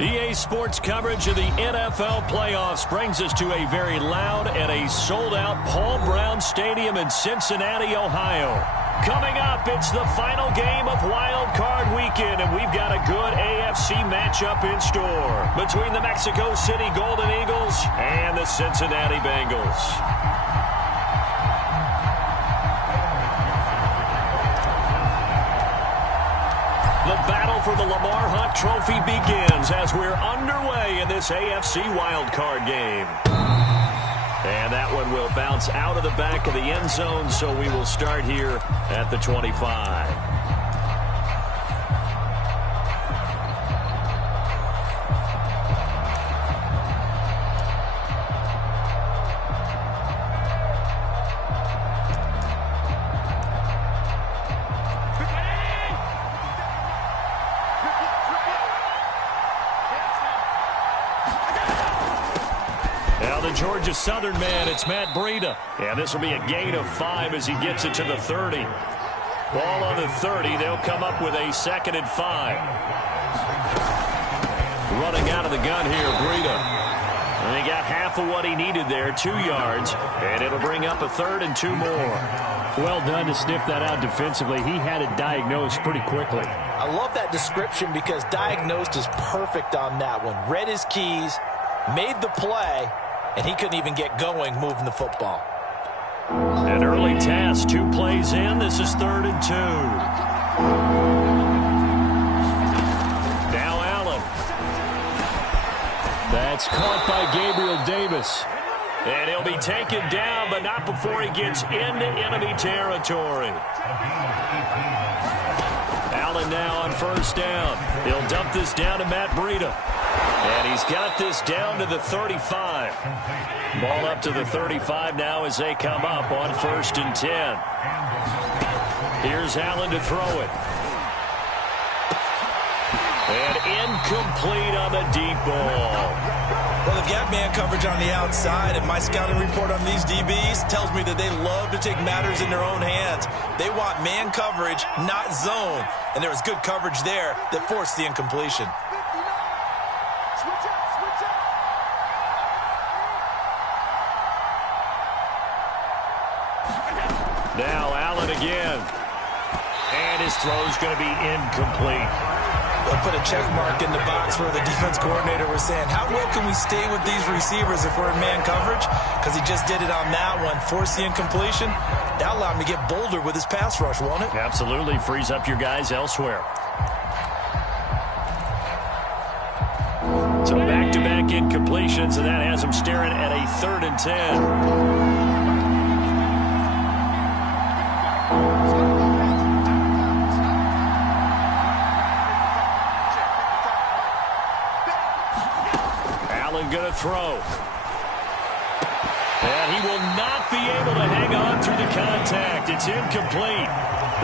EA Sports coverage of the NFL playoffs brings us to a very loud and a sold-out Paul Brown Stadium in Cincinnati, Ohio. Coming up, it's the final game of Wild Card Weekend, and we've got a good AFC matchup in store between the Mexico City Golden Eagles and the Cincinnati Bengals. The battle for the Lamar Hunt Trophy begins as we're underway in this AFC wildcard game. And that one will bounce out of the back of the end zone, so we will start here at the 25. Georgia Southern man, it's Matt Breida. And this will be a gain of 5 as he gets it to the 30. Ball on the 30. They'll come up with a 2nd and 5. Running out of the gun here, Breida. And he got half of what he needed there, 2 yards. And it'll bring up a 3rd and 2 more. Well done to sniff that out defensively. He had it diagnosed pretty quickly. I love that description because diagnosed is perfect on that one. Read his keys, made the play, and he couldn't even get going moving the football. An early task, 2 plays in. This is 3rd and 2. Now Allen. That's caught by Gabriel Davis. And he'll be taken down, but not before he gets into enemy territory. Allen now on 1st down. He'll dump this down to Matt Breida. And he's got this down to the 35. Ball up to the 35 now as they come up on 1st and 10. Here's Allen to throw it. And incomplete on the deep ball. Well, they've got man coverage on the outside, and my scouting report on these DBs tells me that they love to take matters in their own hands. They want man coverage, not zone. And there was good coverage there that forced the incompletion. Now Allen again. And his throw's going to be incomplete. They'll put a check mark in the box where the defense coordinator was saying, how well can we stay with these receivers if we're in man coverage? Because he just did it on that one. Force the incompletion. That allowed him to get bolder with his pass rush, won't it? Absolutely. Frees up your guys elsewhere. So back-to-back incompletions, and that has him staring at a 3rd and 10. Going to throw. And he will not be able to hang on through the contact. It's incomplete.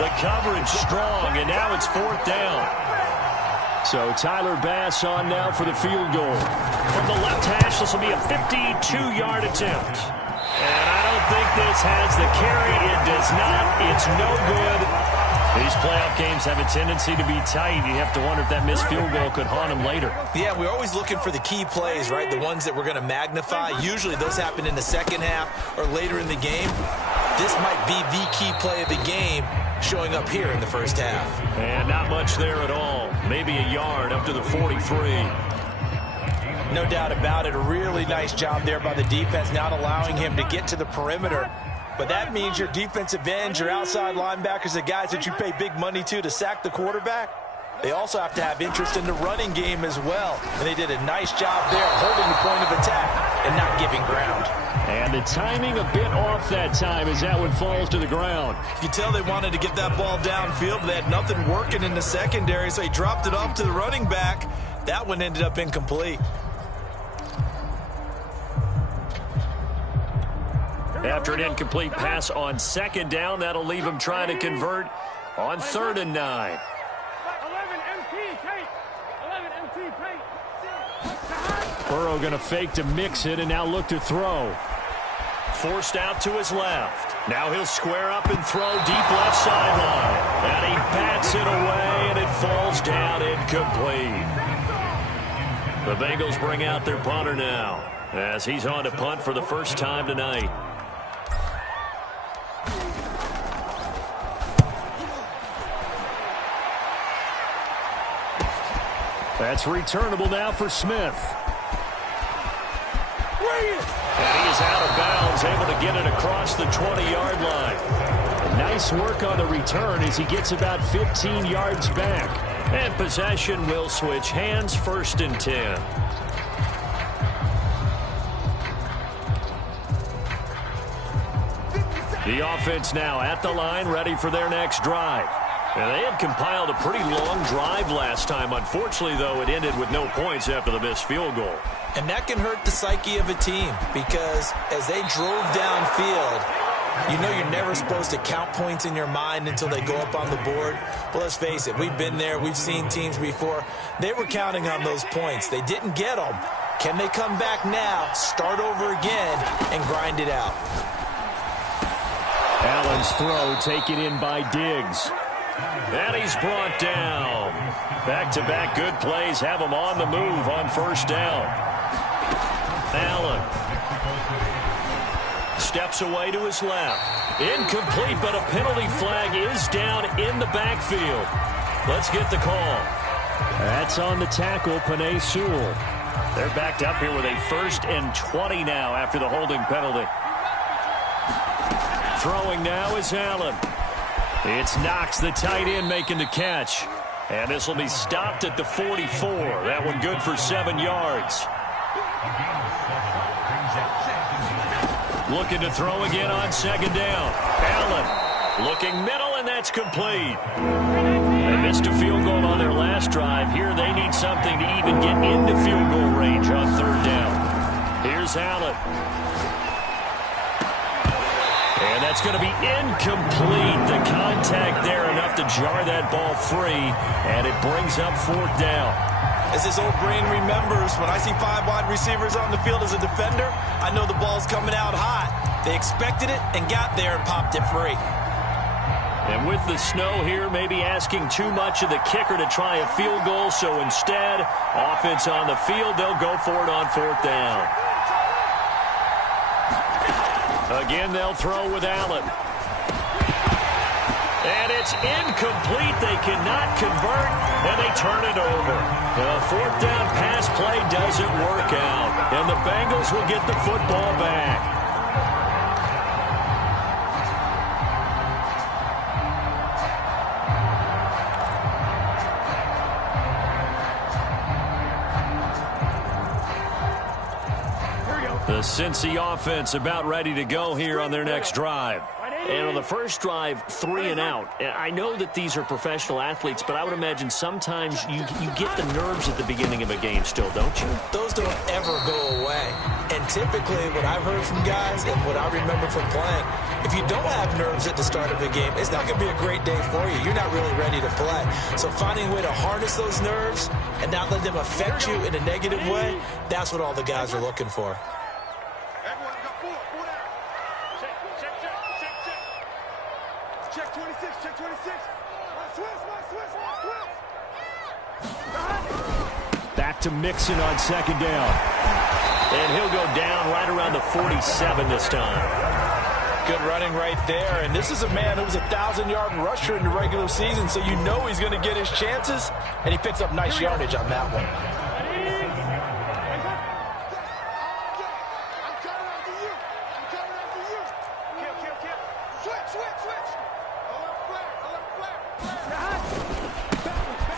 The coverage strong, and now it's 4th down. So Tyler Bass on now for the field goal. From the left hash, this will be a 52-yard attempt. And I don't think this has the carry. It does not. It's no good. These playoff games have a tendency to be tight. You have to wonder if that missed field goal could haunt him later. Yeah, we're always looking for the key plays, right? The ones that we're going to magnify. Usually those happen in the second half or later in the game. This might be the key play of the game showing up here in the first half. And not much there at all. Maybe a yard up to the 43. No doubt about it. A really nice job there by the defense, not allowing him to get to the perimeter. But that means your defensive ends, your outside linebackers, the guys that you pay big money to sack the quarterback, they also have to have interest in the running game as well. And they did a nice job there holding the point of attack and not giving ground. And the timing a bit off that time as that one falls to the ground. You can tell they wanted to get that ball downfield, but they had nothing working in the secondary, so he dropped it off to the running back. That one ended up incomplete. After an incomplete pass on 2nd down, that'll leave him trying to convert on 3rd and 9. Burrow going to fake to mix it and now look to throw. Forced out to his left. Now he'll square up and throw deep left sideline. And he bats it away, and it falls down incomplete. The Bengals bring out their punter now as he's on to punt for the first time tonight. That's returnable now for Smith. And he is out of bounds, able to get it across the 20-yard line. Nice work on the return as he gets about 15 yards back. And possession will switch hands, 1st and 10. The offense now at the line, ready for their next drive. And they had compiled a pretty long drive last time. Unfortunately, though, it ended with no points after the missed field goal. And that can hurt the psyche of a team because as they drove downfield, you know you're never supposed to count points in your mind until they go up on the board. But let's face it, we've been there. We've seen teams before. They were counting on those points. They didn't get them. Can they come back now, start over again, and grind it out? Allen's throw taken in by Diggs. And he's brought down. Back-to-back good plays have him on the move on 1st down. Allen steps away to his left. Incomplete, but a penalty flag is down in the backfield. Let's get the call. That's on the tackle, Penei Sewell. They're backed up here with a 1st and 20 now after the holding penalty. Throwing now is Allen. It's Knox, the tight end, making the catch. And this will be stopped at the 44. That one good for 7 yards. Looking to throw again on 2nd down. Allen looking middle, and that's complete. They missed a field goal on their last drive. Here they need something to even get into field goal range on 3rd down. Here's Allen. And that's going to be incomplete. The contact there enough to jar that ball free, and it brings up 4th down. As his old brain remembers, when I see 5 wide receivers on the field as a defender, I know the ball's coming out hot. They expected it and got there and popped it free. And with the snow here, maybe asking too much of the kicker to try a field goal, so instead, offense on the field, they'll go for it on 4th down. Again, they'll throw with Allen. And it's incomplete. They cannot convert, and they turn it over. The 4th down pass play doesn't work out, and the Bengals will get the football back. The Cincy offense about ready to go here on their next drive. And on the first drive, 3 and out. I know that these are professional athletes, but I would imagine sometimes you get the nerves at the beginning of a game still, don't you? Those don't ever go away. And typically what I've heard from guys and what I remember from playing, if you don't have nerves at the start of a game, it's not going to be a great day for you. You're not really ready to play. So finding a way to harness those nerves and not let them affect you in a negative way, that's what all the guys are looking for. Check 26, check 26. Back to Mixon on 2nd down. And he'll go down right around the 47 this time. Good running right there. And this is a man who was a 1,000-yard rusher in the regular season, so you know he's going to get his chances. And he picks up nice yardage on that one.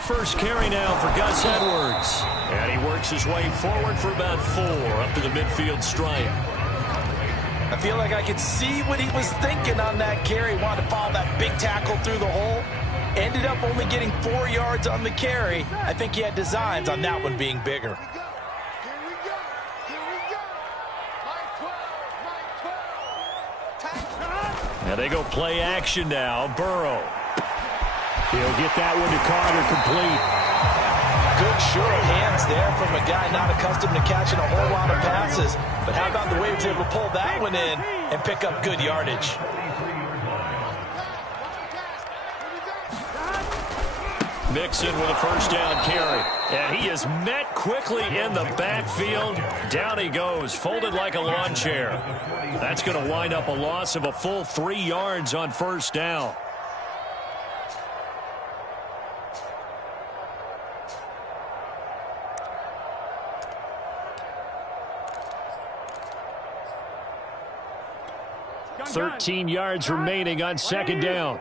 First carry now for Gus Edwards. And he works his way forward for about 4 up to the midfield stripe. I feel like I could see what he was thinking on that carry. Wanted to follow that big tackle through the hole. Ended up only getting 4 yards on the carry. I think he had designs on that one being bigger. Now they go play action now. Burrow. He'll get that one to Carter, complete. Good sure hands there from a guy not accustomed to catching a whole lot of passes. But how about the way he was able to pull that one in and pick up good yardage? Mixon with a first down carry. And he is met quickly in the backfield. Down he goes, folded like a lawn chair. That's going to wind up a loss of a full 3 yards on first down. Gun. 13 yards remaining on second down.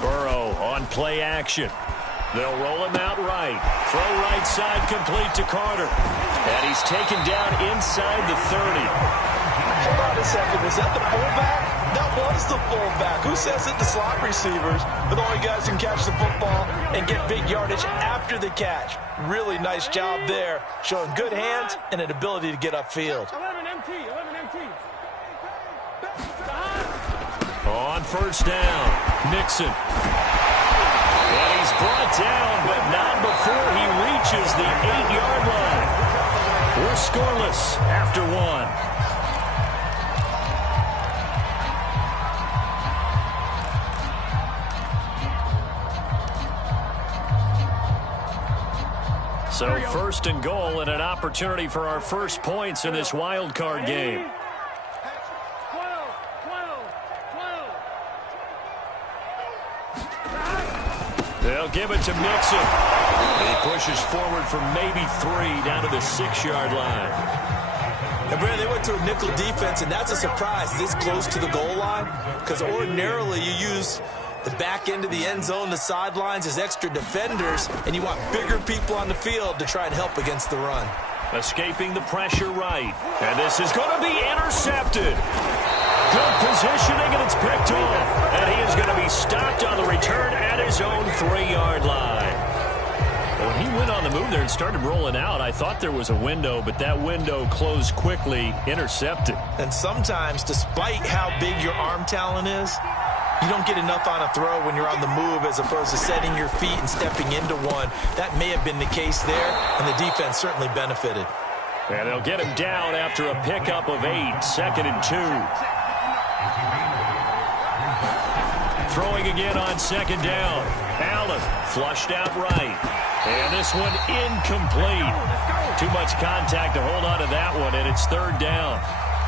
Burrow on play action. They'll roll him out right. Throw right side complete to Carter. And he's taken down inside the 30. Hold on a second. Was that the fullback? That was the fullback. Who says it? The slot receivers. But the only guys who can catch the football and get big yardage after the catch. Really nice job there. Showing good hands and an ability to get upfield. 11 MT, 11 MT. On first down, Nixon. And he's brought down, but not before he reaches the 8-yard line. We're scoreless after 1. So first and goal and an opportunity for our first points in this wild card game. 12. They'll give it to Mixon. He pushes forward for maybe 3 down to the 6-yard line. And Brad, they went to a nickel defense, and that's a surprise this close to the goal line, because ordinarily you use the back end of the end zone, the sidelines as extra defenders, and you want bigger people on the field to try and help against the run. Escaping the pressure right. And this is going to be intercepted. Good positioning, and it's picked off. And he is going to be stopped on the return at his own 3-yard line. When he went on the move there and started rolling out, I thought there was a window, but that window closed quickly, intercepted. And sometimes, despite how big your arm talent is, you don't get enough on a throw when you're on the move as opposed to setting your feet and stepping into one. That may have been the case there, and the defense certainly benefited. And they'll get him down after a pickup of 8, 2nd and 2. Throwing again on second down. Allen flushed out right. And this one incomplete. Too much contact to hold on to that one, and it's 3rd down.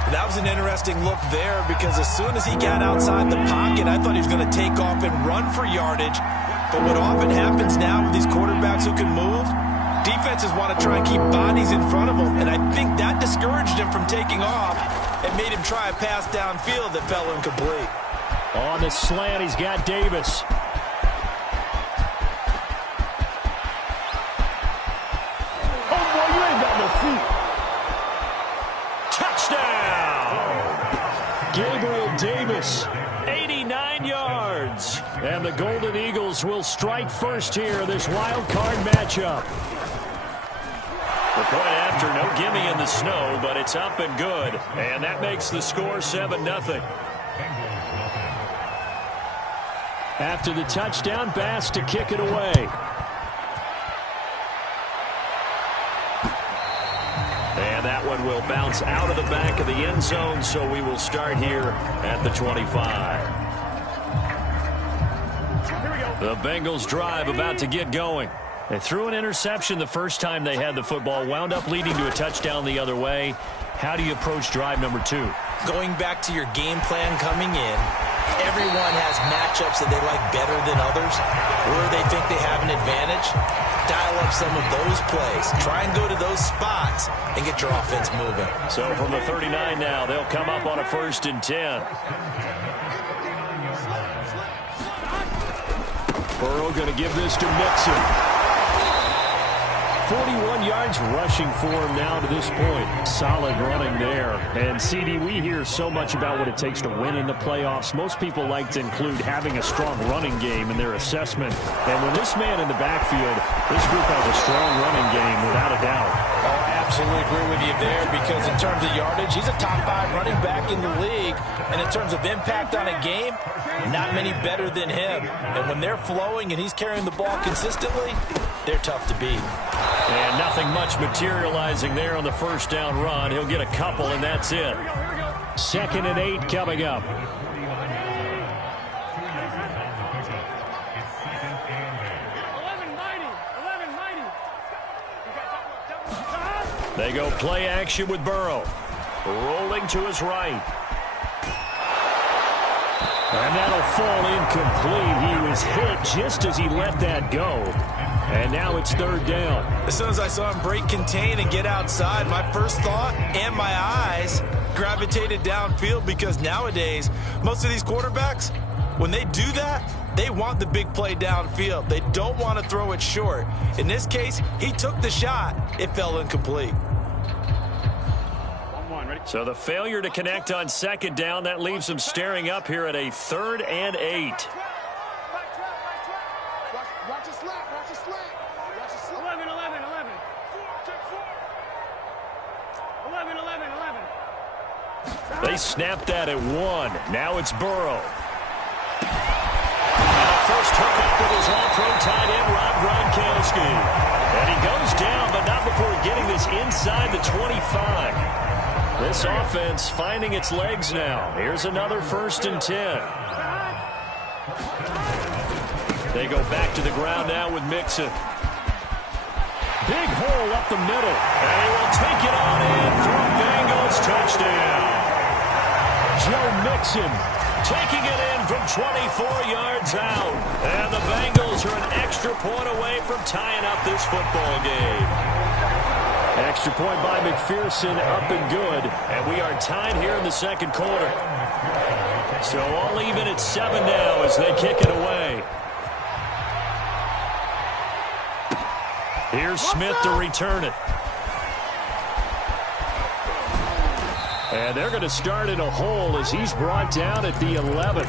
That was an interesting look there because as soon as he got outside the pocket, I thought he was going to take off and run for yardage. But what often happens now with these quarterbacks who can move, defenses want to try and keep bodies in front of them. And I think that discouraged him from taking off and made him try a pass downfield that fell incomplete. On the slant, he's got Davis. Oh, boy, you ain't got no feet. Gabriel Davis, 89 yards. And the Golden Eagles will strike first here in this wild card matchup. The point after, no gimme in the snow, but it's up and good. And that makes the score 7-0. After the touchdown, Bass to kick it away. And that one will bounce out of the back of the end zone, so we will start here at the 25. The Bengals drive about to get going. They threw an interception the first time they had the football, wound up leading to a touchdown the other way. How do you approach drive number 2? Going back to your game plan coming in, everyone has matchups that they like better than others, where they think they have an advantage. Dial up some of those plays. Try and go to those spots and get your offense moving. So from the 39 now, they'll come up on a 1st and 10. Burrow going to give this to Mixon. 41 yards rushing for him now to this point. Solid running there. And, CD, we hear so much about what it takes to win in the playoffs. Most people like to include having a strong running game in their assessment. And when this man in the backfield, this group has a strong running game without a doubt. Oh, absolutely agree with you there because in terms of yardage, he's a top 5 running back in the league. And in terms of impact on a game, not many better than him. And when they're flowing and he's carrying the ball consistently, they're tough to beat. And nothing much materializing there on the first down run. He'll get a couple, and that's it. 2nd and 8 coming up. They go play action with Burrow. Rolling to his right. And that'll fall incomplete. He was hit just as he let that go. And now it's third down. As soon as I saw him break contain and get outside, my first thought and my eyes gravitated downfield, because nowadays, most of these quarterbacks, when they do that, they want the big play downfield. They don't want to throw it short. In this case, he took the shot. It fell incomplete. So the failure to connect on second down, that leaves him staring up here at a 3rd and 8. Watch your slant. Watch your slant. 11. 11. They snapped that at 1. Now it's Burrow. And first hook up with his all-pro tight end, Rob Gronkowski. And he goes down, but not before getting this inside the 25. This offense finding its legs now. Here's another 1st and 10. They go back to the ground now with Mixon. Big hole up the middle. And he will take it on in for a Bengals touchdown. Joe Mixon taking it in from 24 yards out. And the Bengals are an extra point away from tying up this football game. Extra point by McPherson, up and good. And we are tied here in the second quarter. So all even at 7 now as they kick it away. Here's Smith to return it. And they're going to start in a hole as he's brought down at the 11.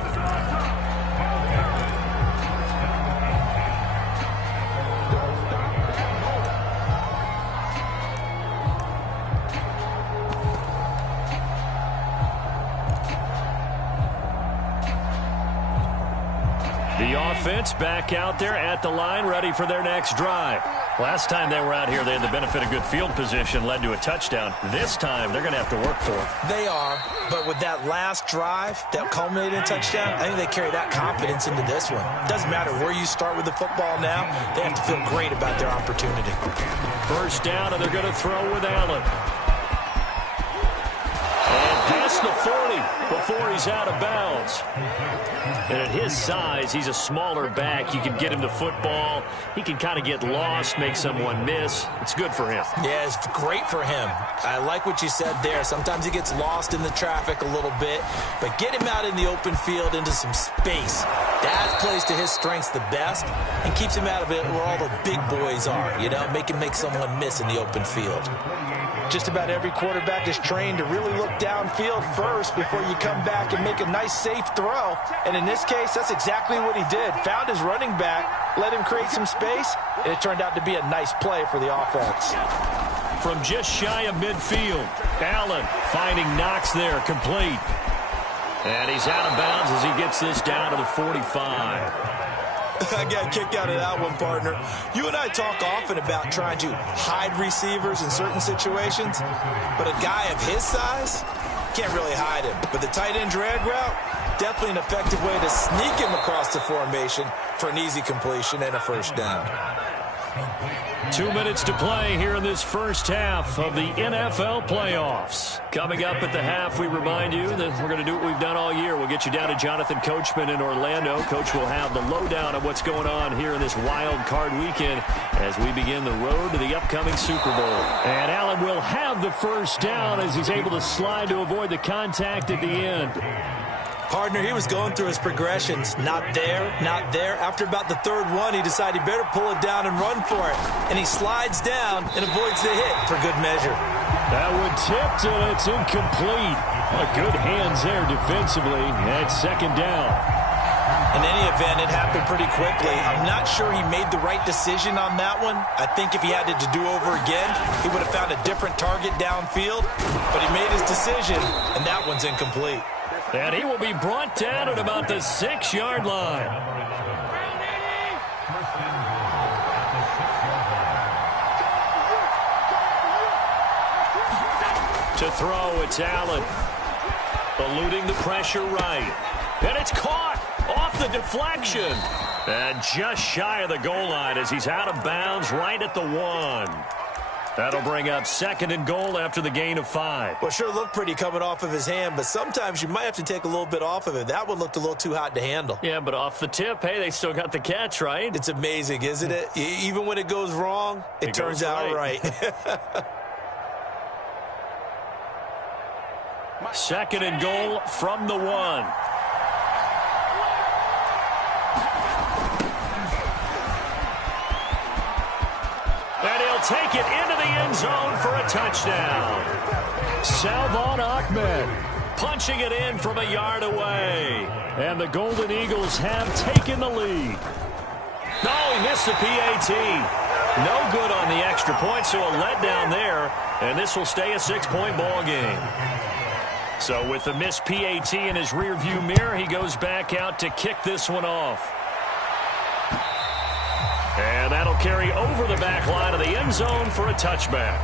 The offense back out there at the line, ready for their next drive. Last time they were out here, they had the benefit of good field position, led to a touchdown. This time, they're going to have to work for it. They are, but with that last drive that culminated in a touchdown, I think they carry that confidence into this one. Doesn't matter where you start with the football now, they have to feel great about their opportunity. First down, and they're going to throw with Allen. And past the 40 before he's out of bounds. And at his size, he's a smaller back. You can get him to football. He can kind of get lost, make someone miss. It's good for him. Yeah, it's great for him. I like what you said there. Sometimes he gets lost in the traffic a little bit, but get him out in the open field into some space. That plays to his strengths the best and keeps him out of it where all the big boys are, you know, make him make someone miss in the open field. Just about every quarterback is trained to really look downfield first before you come back and make a nice, safe throw. And in this case, that's exactly what he did. Found his running back, let him create some space, and it turned out to be a nice play for the offense. From just shy of midfield, Allen finding Knox there, complete. And he's out of bounds as he gets this down to the 45. I got a kick out of that one, partner. You and I talk often about trying to hide receivers in certain situations, but a guy of his size can't really hide him. But the tight end drag route, definitely an effective way to sneak him across the formation for an easy completion and a first down. 2 minutes to play here in this first half of the NFL playoffs. Coming up at the half, we remind you that we're going to do what we've done all year. We'll get you down to Jonathan Coachman in Orlando. Coach will have the lowdown of what's going on here in this wild card weekend as we begin the road to the upcoming Super Bowl. And Allen will have the first down as he's able to slide to avoid the contact at the end. Partner, he was going through his progressions. Not there, not there. After about the third one, he decided he better pull it down and run for it. And he slides down and avoids the hit for good measure. That one tipped, and it's incomplete. Good hands there defensively at second down. In any event, it happened pretty quickly. I'm not sure he made the right decision on that one. I think if he had it to do over again, he would have found a different target downfield. But he made his decision, and that one's incomplete. And he will be brought down at about the 6-yard line. To throw, it's Allen. Eluding the pressure right. And it's caught off the deflection. And just shy of the goal line as he's out of bounds right at the 1. That'll bring up 2nd and goal after the gain of 5. Well, sure looked pretty coming off of his hand, but sometimes you might have to take a little bit off of it. That one looked a little too hot to handle. Yeah, but off the tip, hey, they still got the catch, right? It's amazing, isn't it? Even when it goes wrong, it turns out right. 2nd and goal from the 1. And he'll take it into the end zone for a touchdown. Salvon Ahmed punching it in from a yard away. And the Golden Eagles have taken the lead. No, he missed the PAT. No good on the extra point, so a letdown there. And this will stay a 6-point ball game. So with the missed PAT in his rearview mirror, he goes back out to kick this one off. And that'll carry over the back line of the end zone for a touchback.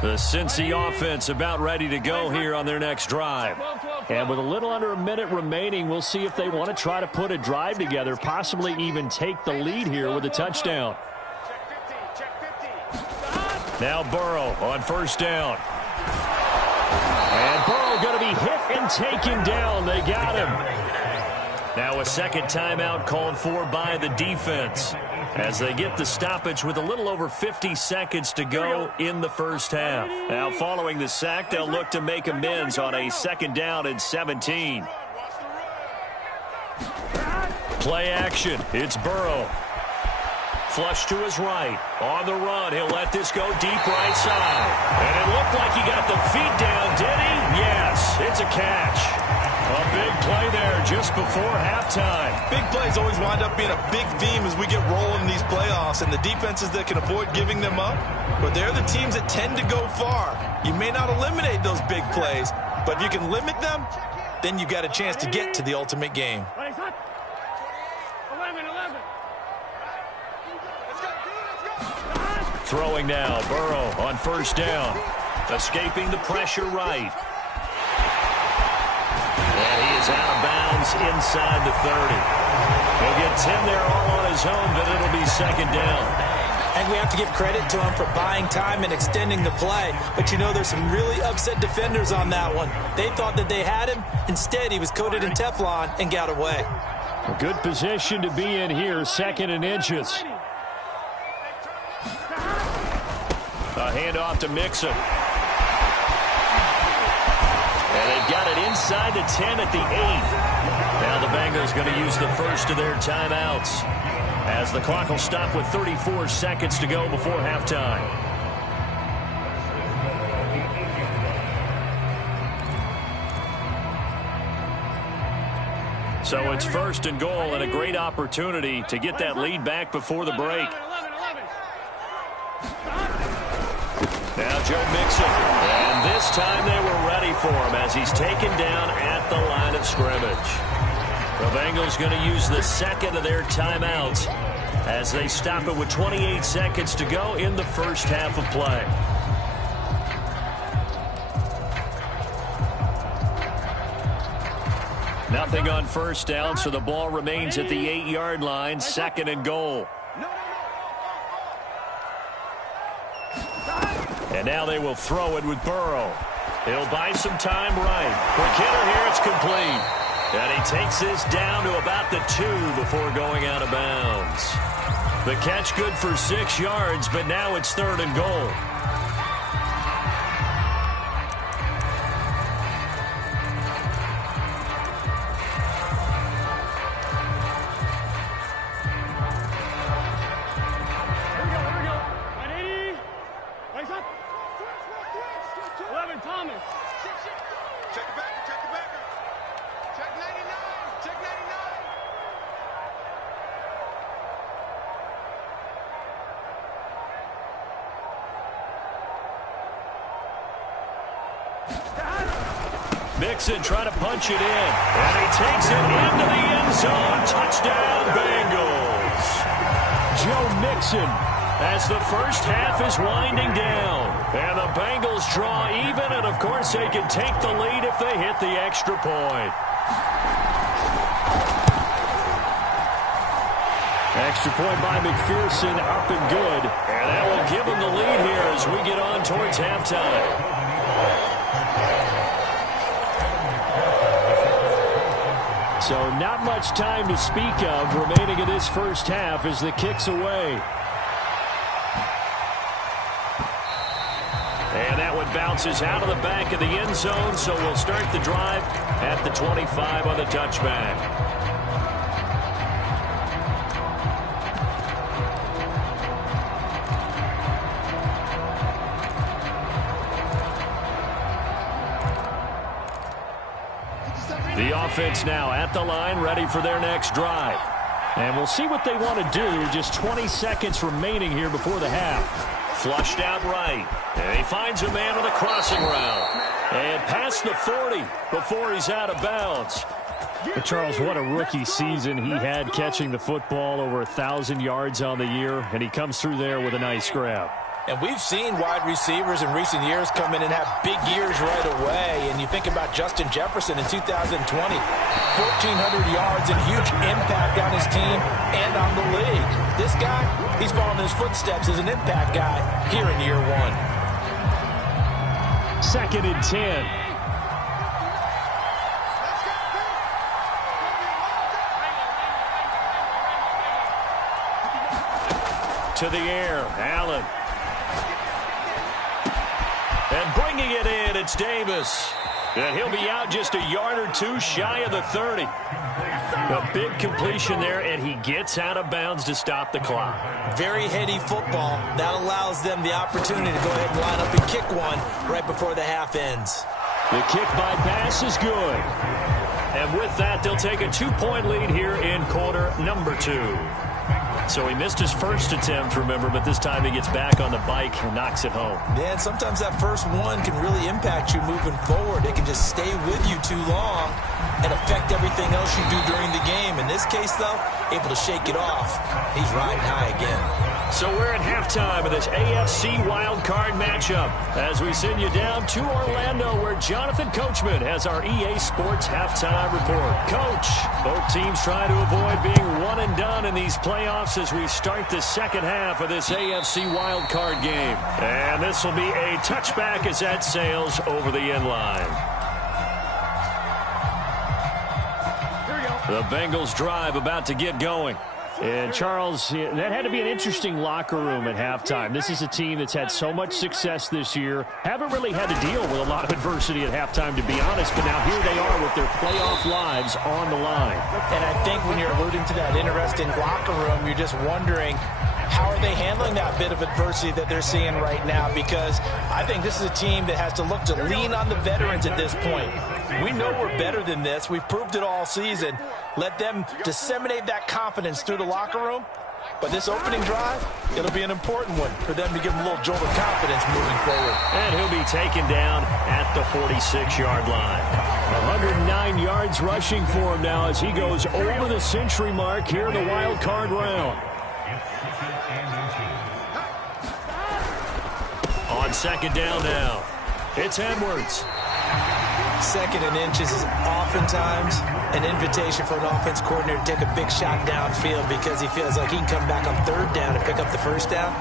The Cincy offense about ready to go here on their next drive. And with a little under a minute remaining, we'll see if they want to try to put a drive together, possibly even take the lead here with a touchdown. Now Burrow on 1st down. And Burrow going to be hit and taken down. They got him. Now a 2nd timeout called for by the defense as they get the stoppage with a little over 50 seconds to go in the first half. Now following the sack, they'll look to make amends on a 2nd down and 17. Play action. It's Burrow. Flush to his right. On the run. He'll let this go deep right side. And it looked like he got the feet down, did he? Yes, it's a catch. A big play there just before halftime. Big plays always wind up being a big theme as we get rolling in these playoffs, and the defenses that can avoid giving them up, but they're the teams that tend to go far. You may not eliminate those big plays, but if you can limit them, then you got a chance to get to the ultimate game. 11. Throwing now, Burrow on 1st down. Escaping the pressure right. And he is out of bounds inside the 30. He'll get 10 there all on his own, but it'll be 2nd down. And we have to give credit to him for buying time and extending the play. But you know, there's some really upset defenders on that one. They thought that they had him. Instead, he was coated in Teflon and got away. A good position to be in here, 2nd and inches. A handoff to Mixon. And they've got it inside the 10 at the 8. Now the Bengals going to use the first of their timeouts as the clock will stop with 34 seconds to go before halftime. So it's 1st and goal and a great opportunity to get that lead back before the break. Now Joe Mixon. And this time they were ready for him as he's taken down at the line of scrimmage. The Bengals going to use the 2nd of their timeouts as they stop it with 28 seconds to go in the first half of play. Nothing on 1st down, so the ball remains at the 8-yard line, 2nd and goal. And now they will throw it with Burrow. He'll buy some time right. Quick hitter here, it's complete. And he takes this down to about the 2 before going out of bounds. The catch good for 6 yards, but now it's 3rd and goal. Mixon trying to punch it in. And he takes it into the end zone. Touchdown, Bengals. Joe Mixon as the first half is winding down. And the Bengals draw even, and of course they can take the lead if they hit the extra point. Extra point by McPherson, up and good. And that will give them the lead here as we get on towards halftime. So not much time to speak of remaining in this first half as the kick's away. And that one bounces out of the back of the end zone, so we'll start the drive at the 25 on the touchback. The offense now at the line, ready for their next drive. And we'll see what they want to do. Just 20 seconds remaining here before the half. Flushed out right. And he finds a man with a crossing route. And past the 40 before he's out of bounds. But Charles, what a rookie season he had catching the football, over 1,000 yards on the year. And he comes through there with a nice grab. And we've seen wide receivers in recent years come in and have big years right away. And you think about Justin Jefferson in 2020, 1,400 yards and huge impact on his team and on the league. This guy, he's following his footsteps as an impact guy here in year one. 2nd and 10. To the air, Allen. And bringing it in, it's Davis. And he'll be out just a yard or two shy of the 30. A big completion there, and he gets out of bounds to stop the clock. Very heady football. That allows them the opportunity to go ahead and line up and kick one right before the half ends. The kick by pass is good. And with that, they'll take a 2-point lead here in quarter number 2. So he missed his first attempt, remember, but this time he gets back on the bike and knocks it home. Man, sometimes that first one can really impact you moving forward. It can just stay with you too long and affect everything else you do during the game. In this case, though, able to shake it off. He's riding high again. So we're at halftime of this AFC wildcard matchup as we send you down to Orlando where Jonathan Coachman has our EA Sports halftime report. Coach, both teams try to avoid being one and done in these playoffs as we start the second half of this AFC wildcard game. And this will be a touchback as that sails over the end line. The Bengals drive about to get going. And, Charles, that had to be an interesting locker room at halftime. This is a team that's had so much success this year. Haven't really had to deal with a lot of adversity at halftime, to be honest. But now here they are with their playoff lives on the line. And I think when you're alluding to that interesting locker room, you're just wondering, how are they handling that bit of adversity that they're seeing right now? Because I think this is a team that has to look to lean on the veterans at this point. We know we're better than this. We've proved it all season. Let them disseminate that confidence through the locker room. But this opening drive, it'll be an important one for them to give them a little jolt of confidence moving forward. And he'll be taken down at the 46-yard line. 109 yards rushing for him now as he goes over the century mark here in the wild card round. On second down now, it's Edwards. 2nd and inches is oftentimes an invitation for an offense coordinator to take a big shot downfield because he feels like he can come back on 3rd down and pick up the 1st down.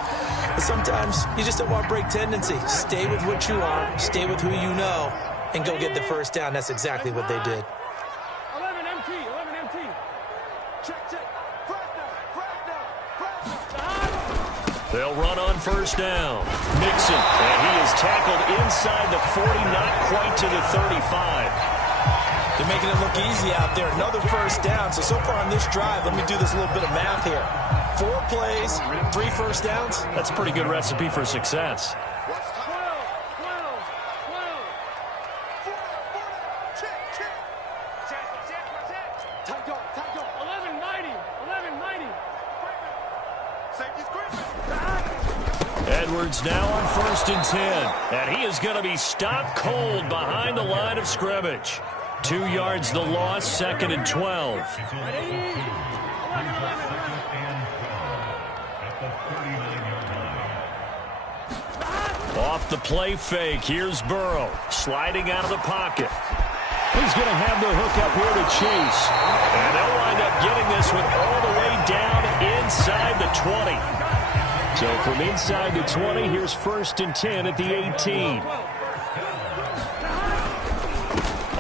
But sometimes you just don't want to break tendency. Stay with what you are, stay with who you know, and go get the 1st down. That's exactly what they did. 11 MT, 11 MT. Check, check. They'll run on 1st down. Mixon, and he is tackled inside the 40, not quite to the 35. They're making it look easy out there. Another 1st down. So far on this drive, let me do this little bit of math here. 4 plays, 3 1st downs. That's a pretty good recipe for success. 11-90. Edwards now on 1st and 10. And he is going to be stopped cold behind the line of scrimmage. 2 yards the loss, 2nd and 12. Off the play fake, here's Burrow, sliding out of the pocket. He's going to have the hook up here to Chase. And they'll wind up getting this one all the way down inside the 20. So from inside the 20, here's 1st and 10 at the 18.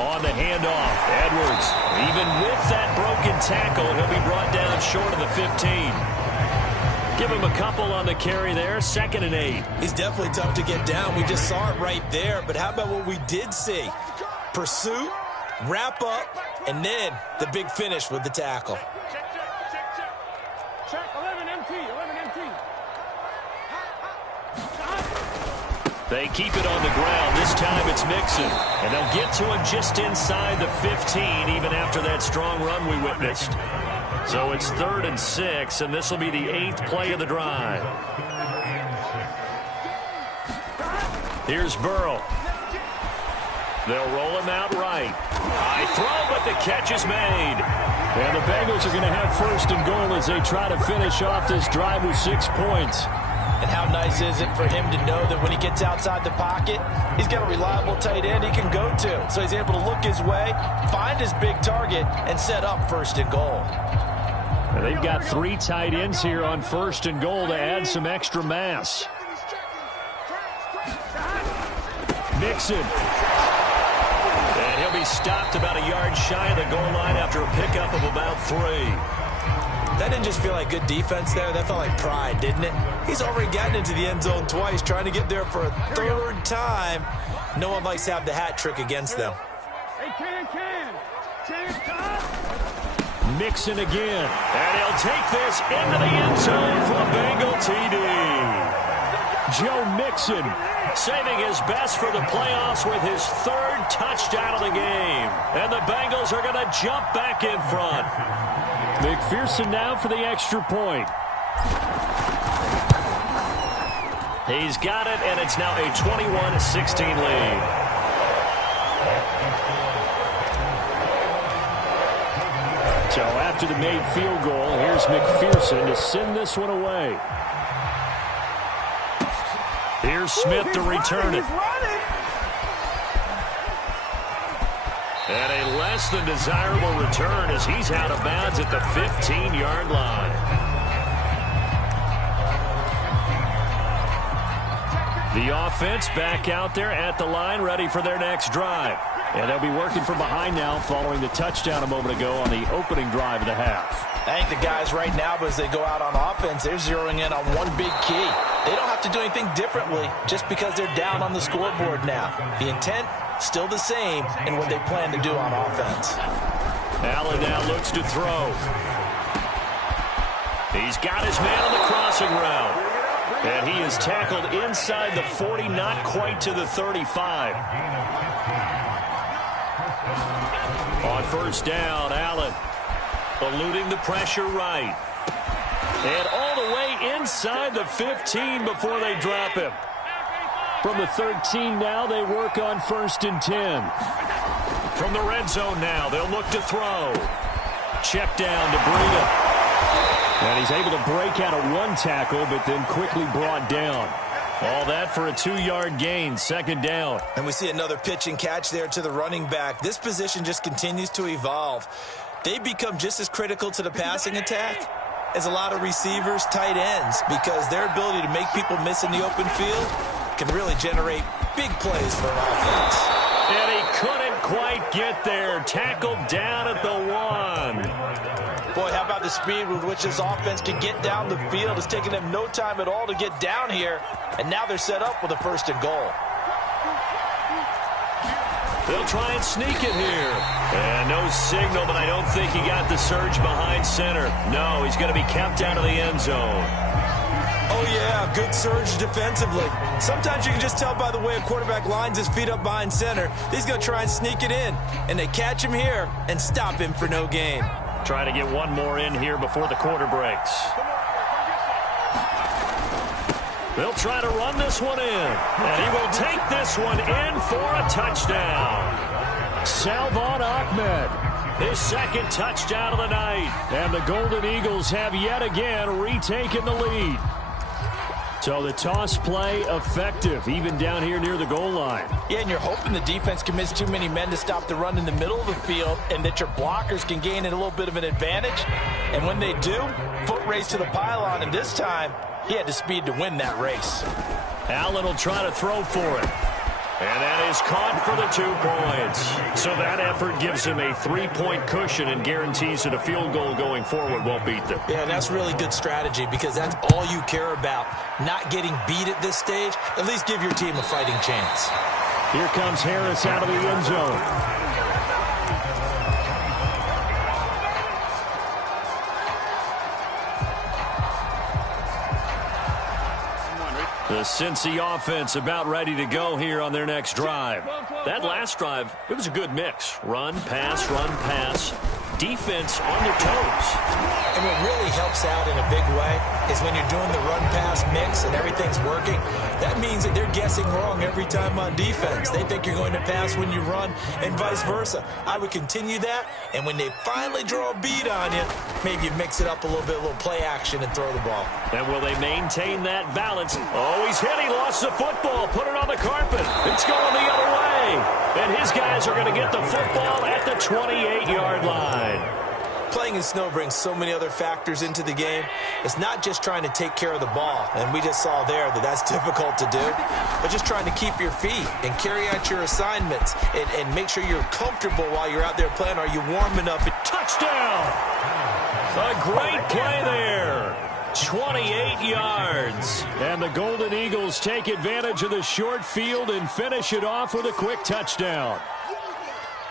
On the handoff, Edwards, even with that broken tackle, he'll be brought down short of the 15. Give him a couple on the carry there, 2nd and 8. He's definitely tough to get down. We just saw it right there. But how about what we did see? Pursuit, wrap up, and then the big finish with the tackle. Check, 11 MT, 11 MT. They keep it on the ground. This time it's Mixon. And they'll get to him just inside the 15, even after that strong run we witnessed. So it's 3rd and 6, and this will be the 8th play of the drive. Here's Burrow. They'll roll him out right. High throw, but the catch is made. And the Bengals are going to have 1st and goal as they try to finish off this drive with 6 points. And how nice is it for him to know that when he gets outside the pocket, he's got a reliable tight end he can go to. So he's able to look his way, find his big target, and set up 1st and goal. And they've got 3 tight ends here on 1st and goal to add some extra mass. Mixon. And he'll be stopped about a yard shy of the goal line after a pickup of about 3. That didn't just feel like good defense there. That felt like pride, didn't it? He's already gotten into the end zone twice, trying to get there for a 3rd time. No one likes to have the hat trick against them. Hey, Can. Mixon again. And he'll take this into the end zone for a Bengal TD. Joe Mixon saving his best for the playoffs with his 3rd touchdown of the game. And the Bengals are going to jump back in front. McPherson now for the extra point. He's got it, and it's now a 21-16 lead. So after the made field goal, here's McPherson to send this one away. Here's Smith to return it. And a less than desirable return as he's out of bounds at the 15-yard line. The offense back out there at the line, ready for their next drive. And they'll be working from behind now following the touchdown a moment ago on the opening drive of the half. I think the guys right now, as they go out on offense, they're zeroing in on one big key. They don't have to do anything differently just because they're down on the scoreboard now. The intent, still the same in what they plan to do on offense. Allen now looks to throw. He's got his man on the crossing route. And he is tackled inside the 40, not quite to the 35. On 1st down, Allen eluding the pressure right. And all the way inside the 15 before they drop him. From the 13 now, they work on 1st and 10. From the red zone now, they'll look to throw. Check down to Breida. And he's able to break out of 1 tackle, but then quickly brought down. All that for a 2-yard gain, 2nd down. And we see another pitch and catch there to the running back. This position just continues to evolve. They become just as critical to the passing attack as a lot of receivers, tight ends, because their ability to make people miss in the open field can really generate big plays for an offense. And he couldn't quite get there. Tackled down at the 1. Boy, how about the speed with which this offense can get down the field? It's taken them no time at all to get down here, and now they're set up with a 1st and goal. They'll try and sneak it here. And no signal, but I don't think he got the surge behind center. No, he's going to be kept out of the end zone. Oh, yeah, good surge defensively. Sometimes you can just tell by the way a quarterback lines his feet up behind center. He's going to try and sneak it in, and they catch him here and stop him for no gain. Try to get one more in here before the quarter breaks. They'll try to run this one in. And he will take this one in for a touchdown. Salvon Ahmed, his 2nd touchdown of the night. And the Golden Eagles have yet again retaken the lead. So the toss play effective, even down here near the goal line. Yeah, and you're hoping the defense commits too many men to stop the run in the middle of the field and that your blockers can gain a little bit of an advantage. And when they do, foot race to the pylon, and this time he had the speed to win that race. Allen will try to throw for it. And that is caught for the 2 points. So that effort gives him a 3-point cushion and guarantees that a field goal going forward won't beat them. Yeah, that's really good strategy because that's all you care about. Not getting beat at this stage. At least give your team a fighting chance. Here comes Harris out of the end zone. The Cincy offense about ready to go here on their next drive. That last drive, it was a good mix. Run, pass, defense on their toes. And what really helps out in a big way is when you're doing the run-pass mix and everything's working, that means that they're guessing wrong every time on defense. They think you're going to pass when you run and vice versa. I would continue that, and when they finally draw a beat on you, maybe you mix it up a little bit, a little play action and throw the ball. And will they maintain that balance? Oh, he's hit. He lost the football. Put it on the carpet. It's going the other way. And his guys are going to get the football at the 28-yard line. Playing in snow brings so many other factors into the game. It's not just trying to take care of the ball, and we just saw there that that's difficult to do, but just trying to keep your feet and carry out your assignments and make sure you're comfortable while you're out there playing. Are you warm enough? Touchdown! A great play there. 28 yards. And the Golden Eagles take advantage of the short field and finish it off with a quick touchdown.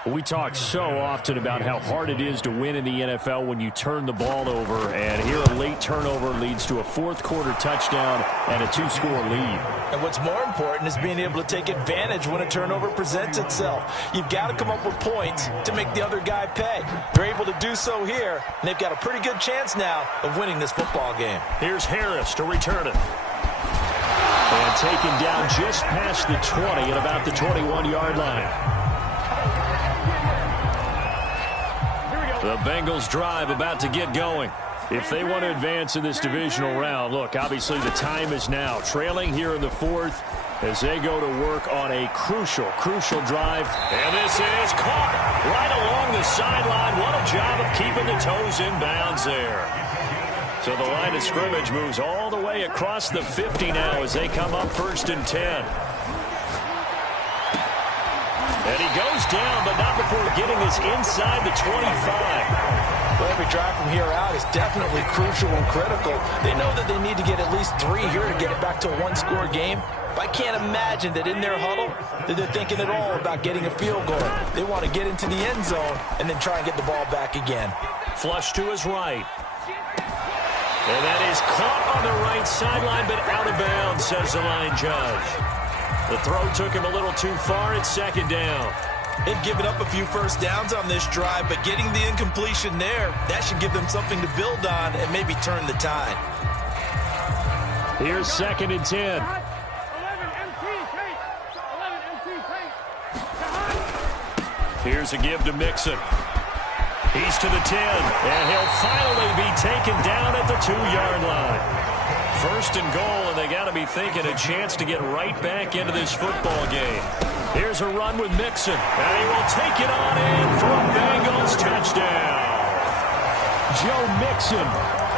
We talk so often about how hard it is to win in the NFL when you turn the ball over, and here a late turnover leads to a fourth-quarter touchdown and a 2-score lead. And what's more important is being able to take advantage when a turnover presents itself. You've got to come up with points to make the other guy pay. They're able to do so here, and they've got a pretty good chance now of winning this football game. Here's Harris to return it. And taken down just past the 20 at about the 21-yard line. The Bengals drive about to get going. If they want to advance in this divisional round, look, obviously the time is now. Trailing here in the fourth as they go to work on a crucial drive. And this is caught right along the sideline. What a job of keeping the toes in bounds there. So the line of scrimmage moves all the way across the 50 now as they come up 1st and 10. And he goes down, but not before getting us inside the 25. Well, every drive from here out is definitely crucial and critical. They know that they need to get at least 3 here to get it back to a 1-score game. But I can't imagine that in their huddle that they're thinking at all about getting a field goal. They want to get into the end zone and then try and get the ball back again. Flush to his right. And that is caught on the right sideline, but out of bounds, says the line judge. The throw took him a little too far. It's 2nd down. They've given up a few first downs on this drive, but getting the incompletion there, that should give them something to build on and maybe turn the tide. Here's 2nd and 10. Here's a give to Mixon. He's to the 10, and he'll finally be taken down at the 2-yard line. 1st and goal, and they got to be thinking a chance to get right back into this football game. Here's a run with Mixon, and he will take it on in for a Bengals touchdown. Joe Mixon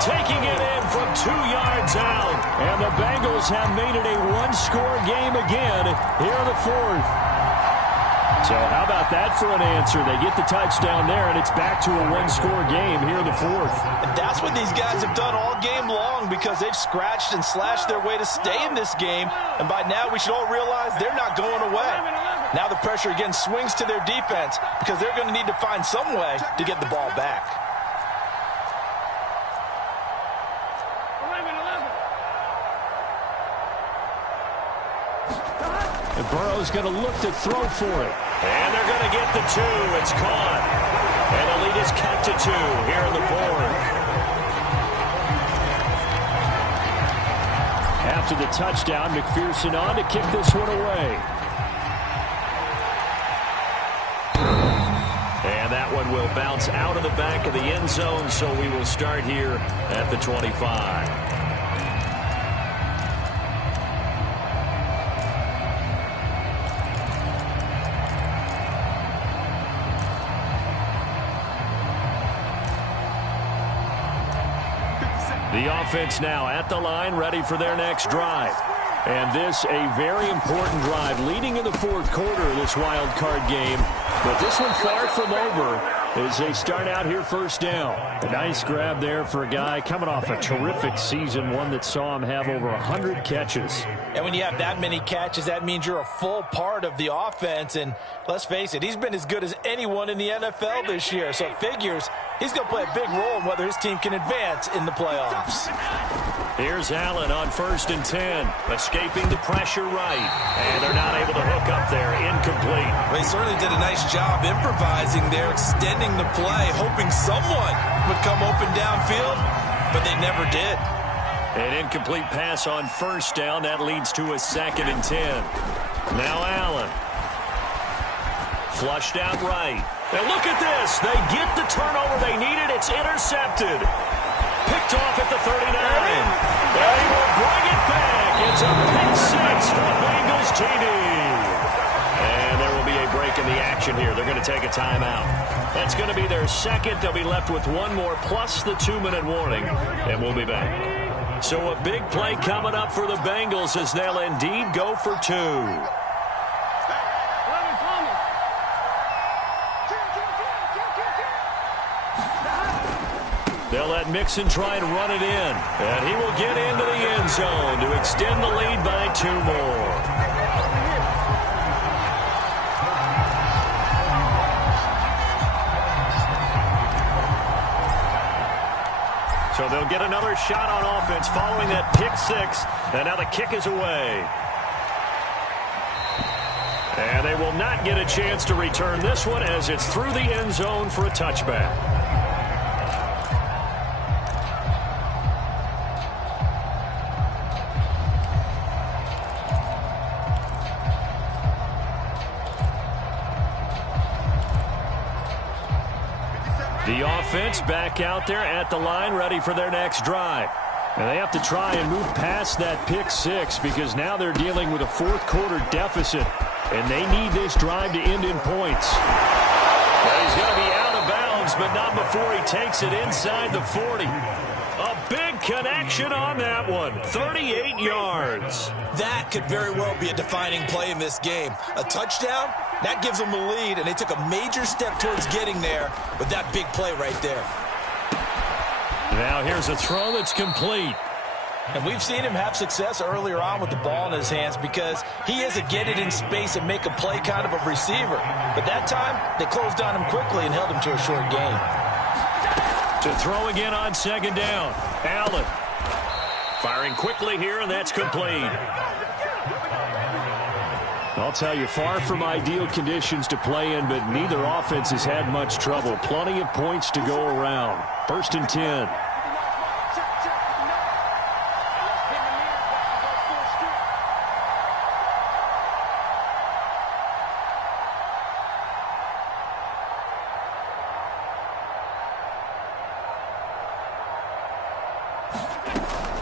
taking it in from 2 yards out, and the Bengals have made it a 1-score game again here in the 4th. So how about that for an answer? They get the touchdown there, and it's back to a 1-score game here in the 4th. And that's what these guys have done all game long because they've scratched and slashed their way to stay in this game. And by now, we should all realize they're not going away. Now the pressure again swings to their defense because they're going to need to find some way to get the ball back. And Burrow's going to look to throw for it. And they're going to get the 2. It's caught. And the lead is cut to 2 here in the 4th. After the touchdown, McPherson on to kick this one away. And that one will bounce out of the back of the end zone, so we will start here at the 25. The offense now at the line, ready for their next drive. And this a very important drive, leading in the fourth quarter of this wild card game. But this one far from over as they start out here first down. A nice grab there for a guy coming off a terrific season, one that saw him have over 100 catches. And when you have that many catches, that means you're a full part of the offense. And let's face it, he's been as good as anyone in the NFL this year. So it figures he's going to play a big role in whether his team can advance in the playoffs. Here's Allen on 1st and 10, escaping the pressure right. And they're not able to hook up there, incomplete. Well, he certainly did a nice job improvising there, extending the play, hoping someone would come open downfield, but they never did. An incomplete pass on 1st down. That leads to a 2nd and 10. Now Allen. Flushed out right. And look at this. They get the turnover they needed. It's intercepted. Picked off at the 39. And he will bring it back. It's a pick 6 for the Bengals TD. And there will be a break in the action here. They're going to take a timeout. That's going to be their second. They'll be left with one more plus the 2-minute warning. And we'll be back. So a big play coming up for the Bengals as they'll indeed go for 2. They'll let Mixon try and run it in. And he will get into the end zone to extend the lead by 2 more. So they'll get another shot on offense following that pick 6. And now the kick is away. And they will not get a chance to return this one as it's through the end zone for a touchback. The offense back out there at the line, ready for their next drive. And they have to try and move past that pick 6 because now they're dealing with a fourth quarter deficit. And they need this drive to end in points. Well, he's going to be out of bounds, but not before he takes it inside the 40. A big connection on that one. 38 yards. That could very well be a defining play in this game. A touchdown, that gives them the lead, and they took a major step towards getting there with that big play right there. Now here's a throw that's complete. And we've seen him have success earlier on with the ball in his hands because he is a get it in space and make a play kind of a receiver. But that time, they closed on him quickly and held him to a short gain. To throw again on 2nd down. Allen firing quickly here, and that's complete. I'll tell you, far from ideal conditions to play in, but neither offense has had much trouble. Plenty of points to go around. 1st and 10.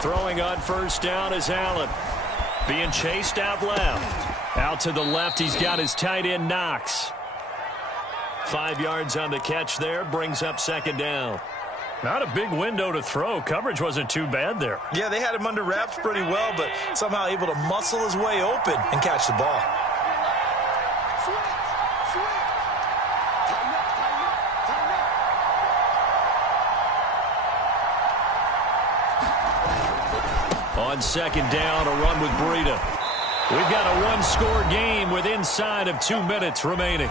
Throwing on 1st down is Allen. Being chased out left. Out to the left, he's got his tight end, Knox. 5 yards on the catch there, brings up 2nd down. Not a big window to throw. Coverage wasn't too bad there. Yeah, they had him under wraps pretty well, but somehow able to muscle his way open and catch the ball. On 2nd down, a run with Breida. We've got a one-score game with inside of 2 minutes remaining.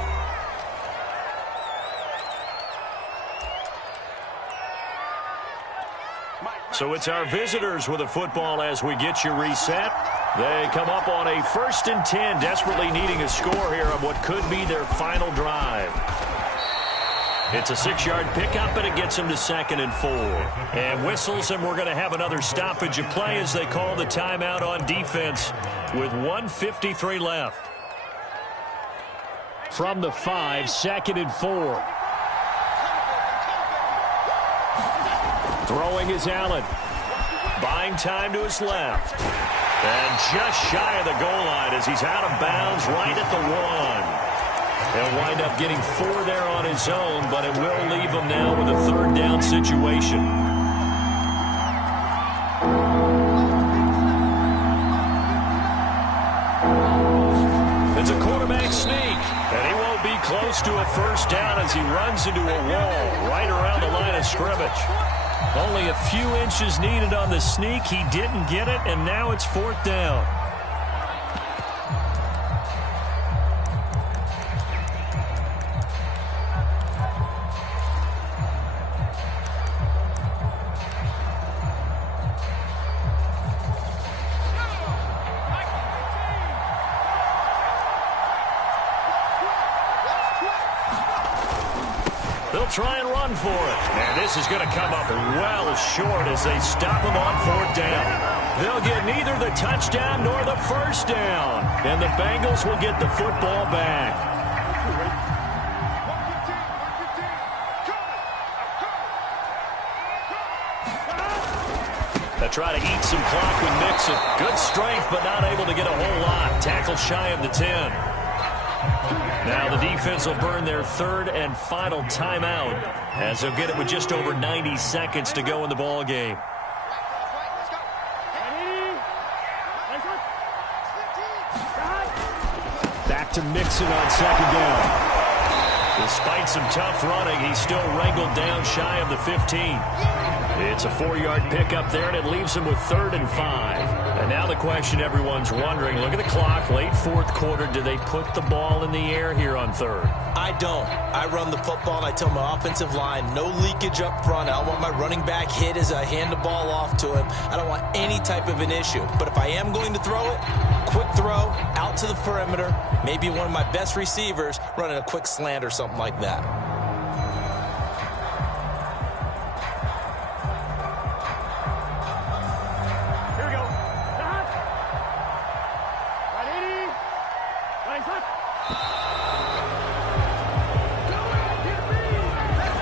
So it's our visitors with the football as we get you reset. They come up on a 1st and 10, desperately needing a score here on what could be their final drive. It's a 6-yard pickup, and it gets them to 2nd and 4. And whistles, and we're going to have another stoppage of play as they call the timeout on defense with 1:53 left. From the 5, 2nd and 4. Throwing is Allen. Buying time to his left. And just shy of the goal line as he's out of bounds right at the 1. He'll wind up getting 4 there on his own, but it will leave him now with a 3rd down situation. close to a first down as he runs into a wall right around the line of scrimmage. Only a few inches needed on the sneak. He didn't get it, and now it's 4th down. They'll try and run for it. And this is going to come up well short as they stop him on 4th down. They'll get neither the touchdown nor the first down. And the Bengals will get the football back. They try to eat some clock with Mixon. Good strength, but not able to get a whole lot. Tackle shy of the 10. Now the defense will burn their 3rd and final timeout as they'll get it with just over 90 seconds to go in the ball game. Back to Mixon on 2nd down. Despite some tough running, he's still wrangled down shy of the 15. It's a 4-yard pickup there, and it leaves him with 3rd and 5. And now the question everyone's wondering, look at the clock, late 4th quarter, do they put the ball in the air here on 3rd? I don't. I run the football, and I tell my offensive line, no leakage up front. I don't want my running back hit as I hand the ball off to him. I don't want any type of an issue. But if I am going to throw it, quick throw, out to the perimeter, maybe one of my best receivers running a quick slant or something like that.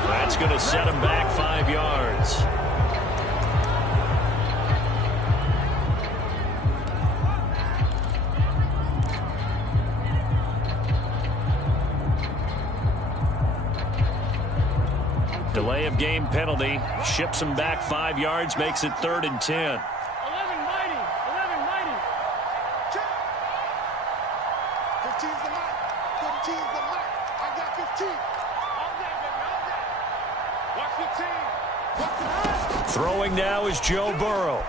That's going to set him back 5 yards. Delay of game penalty. Ships him back 5 yards, makes it 3rd and 10. 11 mighty. 11 mighty. 15's the mark. 15's the mark. I got 15. All day, baby. All day. Watch 15. Throwing now is Joe Burrow.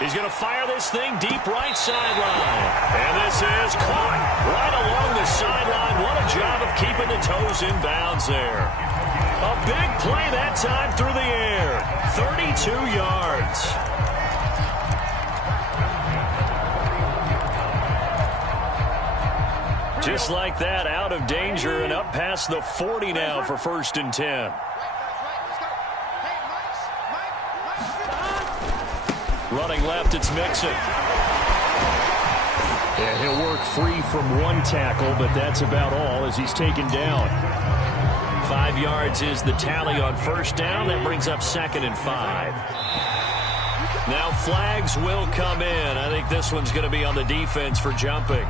He's going to fire this thing deep right sideline. And this is caught right along the sideline. What a job of keeping the toes in bounds there. A big play that time through the air. 32 yards. Just like that, out of danger and up past the 40 now for 1st and 10. Running left, it's Mixon. And he'll work free from one tackle, but that's about all as he's taken down. 5 yards is the tally on 1st down. That brings up 2nd and 5. Now flags will come in. I think this one's going to be on the defense for jumping.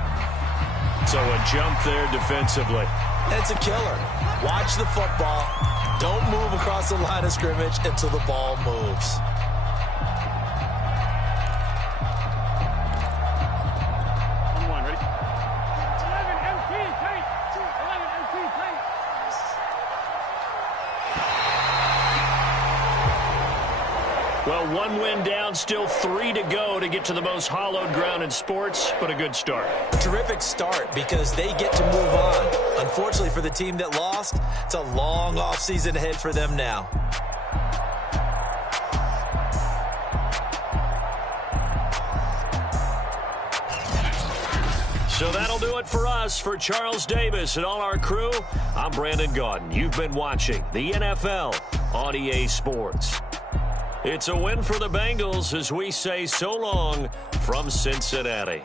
So a jump there defensively. It's a killer. Watch the football. Don't move across the line of scrimmage until the ball moves. Well, 1 win down, still 3 to go to get to the most hallowed ground in sports, but a good start. Terrific start because they get to move on. Unfortunately for the team that lost, it's a long offseason ahead for them now. So that'll do it for us. For Charles Davis and all our crew, I'm Brandon Gaudin. You've been watching the NFL on EA Sports. It's a win for the Bengals as we say so long from Cincinnati.